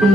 Di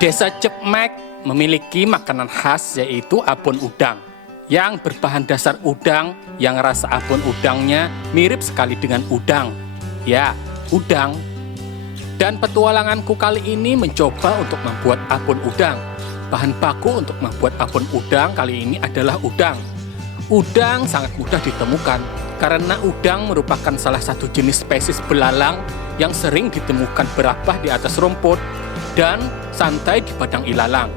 desa Cepmek memiliki makanan khas yaitu abon udang yang berbahan dasar udang yang rasa abon udangnya mirip sekali dengan udang. Ya, udang. Dan petualanganku kali ini mencoba untuk membuat abon udang. Bahan baku untuk membuat abon udang kali ini adalah udang. Udang sangat mudah ditemukan karena udang merupakan salah satu jenis spesies belalang yang sering ditemukan berabah di atas rumput dan santai di padang ilalang.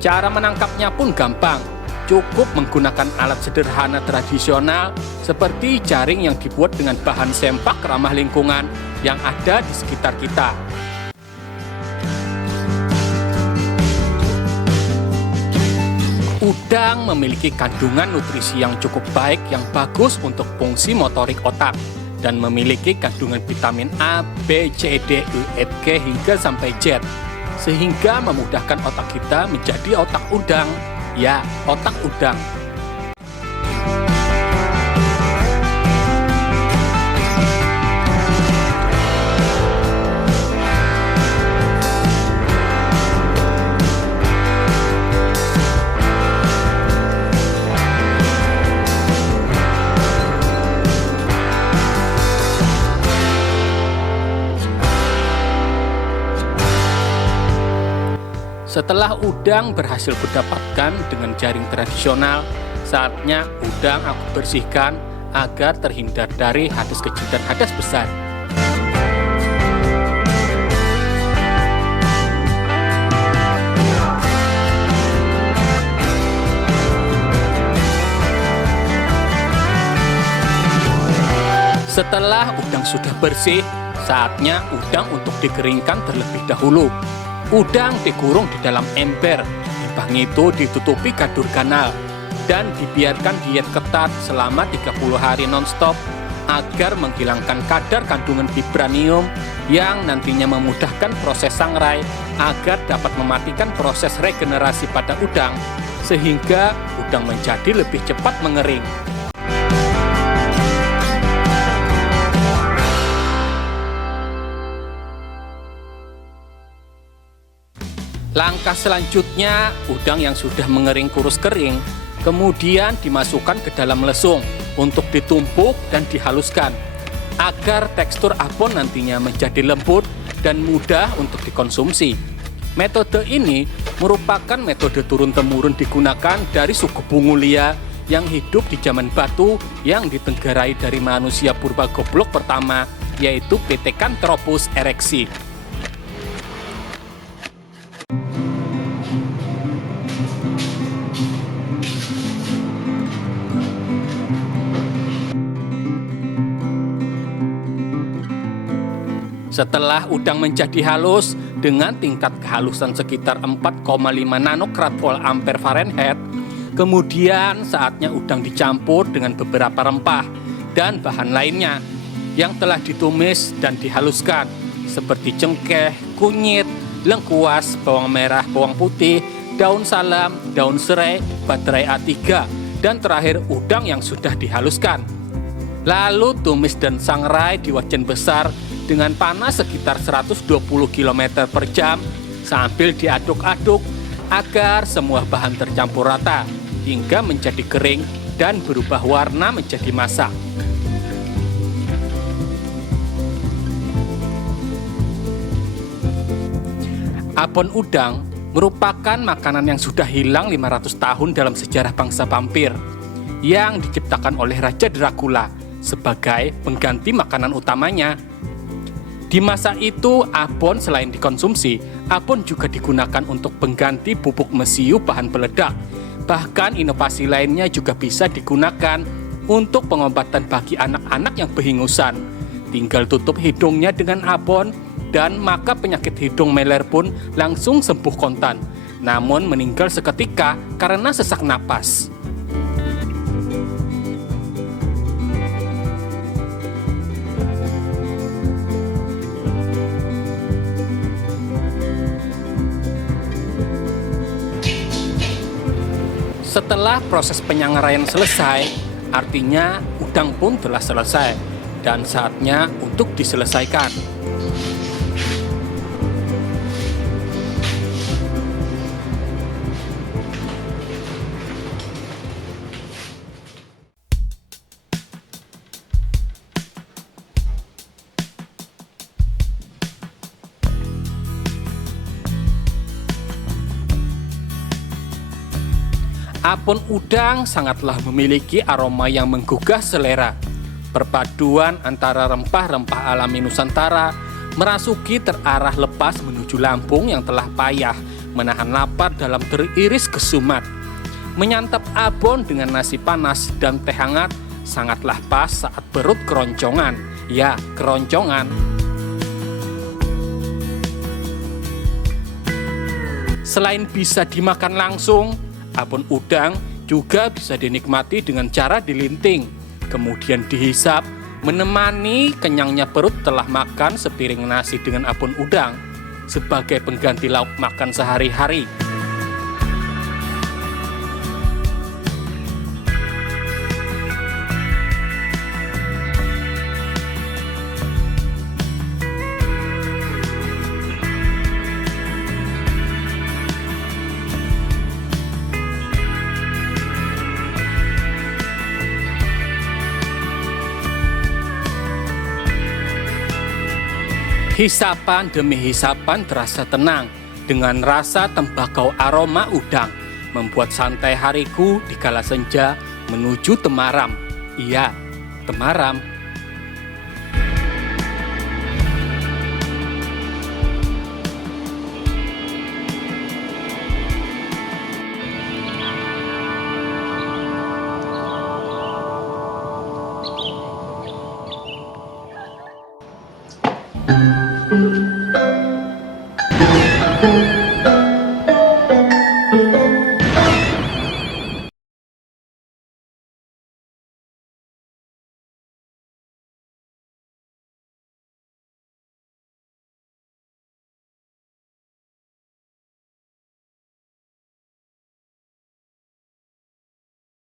Cara menangkapnya pun gampang, cukup menggunakan alat sederhana tradisional seperti jaring yang dibuat dengan bahan sempak ramah lingkungan yang ada di sekitar kita. Udang memiliki kandungan nutrisi yang cukup baik yang bagus untuk fungsi motorik otak dan memiliki kandungan vitamin A, B, C, D, E, F, K hingga sampai Z, sehingga memudahkan otak kita menjadi otak udang. Ya, otak udang. Setelah udang berhasil kudapatkan dengan jaring tradisional, saatnya udang aku bersihkan agar terhindar dari hadas kecil dan hadas besar. Setelah udang sudah bersih, saatnya udang untuk dikeringkan terlebih dahulu. Udang dikurung di dalam ember, empang itu ditutupi gadur kanal, dan dibiarkan diet ketat selama 30 hari non-stop agar menghilangkan kadar kandungan vibranium yang nantinya memudahkan proses sangrai agar dapat mematikan proses regenerasi pada udang, sehingga udang menjadi lebih cepat mengering. Langkah selanjutnya, udang yang sudah mengering kurus kering, kemudian dimasukkan ke dalam lesung untuk ditumpuk dan dihaluskan, agar tekstur abon nantinya menjadi lembut dan mudah untuk dikonsumsi. Metode ini merupakan metode turun-temurun digunakan dari suku Bungulia yang hidup di zaman batu yang ditenggarai dari manusia purba goblok pertama, yaitu Pithecanthropus erecti. Setelah udang menjadi halus dengan tingkat kehalusan sekitar 4,5 nanokrat volt ampere Fahrenheit, kemudian saatnya udang dicampur dengan beberapa rempah dan bahan lainnya yang telah ditumis dan dihaluskan seperti cengkeh, kunyit, lengkuas, bawang merah, bawang putih, daun salam, daun serai, baterai A3, dan terakhir udang yang sudah dihaluskan. Lalu tumis dan sangrai di wajan besar dengan panas sekitar 120 km per jam sambil diaduk-aduk agar semua bahan tercampur rata hingga menjadi kering dan berubah warna menjadi masak. Abon udang merupakan makanan yang sudah hilang 500 tahun dalam sejarah bangsa vampir yang diciptakan oleh Raja Dracula sebagai pengganti makanan utamanya. Di masa itu, abon selain dikonsumsi, abon juga digunakan untuk pengganti pupuk mesiu bahan peledak. Bahkan inovasi lainnya juga bisa digunakan untuk pengobatan bagi anak-anak yang berhingusan. Tinggal tutup hidungnya dengan abon, dan maka penyakit hidung meler pun langsung sembuh kontan. Namun meninggal seketika karena sesak napas. Setelah proses penyangraian selesai, artinya udang pun telah selesai dan saatnya untuk diselesaikan. Abon udang sangatlah memiliki aroma yang menggugah selera. Perpaduan antara rempah-rempah alami Nusantara merasuki terarah lepas menuju lambung yang telah payah menahan lapar dalam teriris kesumat. Menyantap abon dengan nasi panas dan teh hangat sangatlah pas saat perut keroncongan. Ya, keroncongan. Selain bisa dimakan langsung, abon udang juga bisa dinikmati dengan cara dilinting, kemudian dihisap, menemani kenyangnya perut telah makan sepiring nasi dengan abon udang sebagai pengganti lauk makan sehari-hari. Hisapan demi hisapan terasa tenang dengan rasa tembakau aroma udang, membuat santai hariku di kala senja menuju Temaram. Iya, Temaram. Thank you.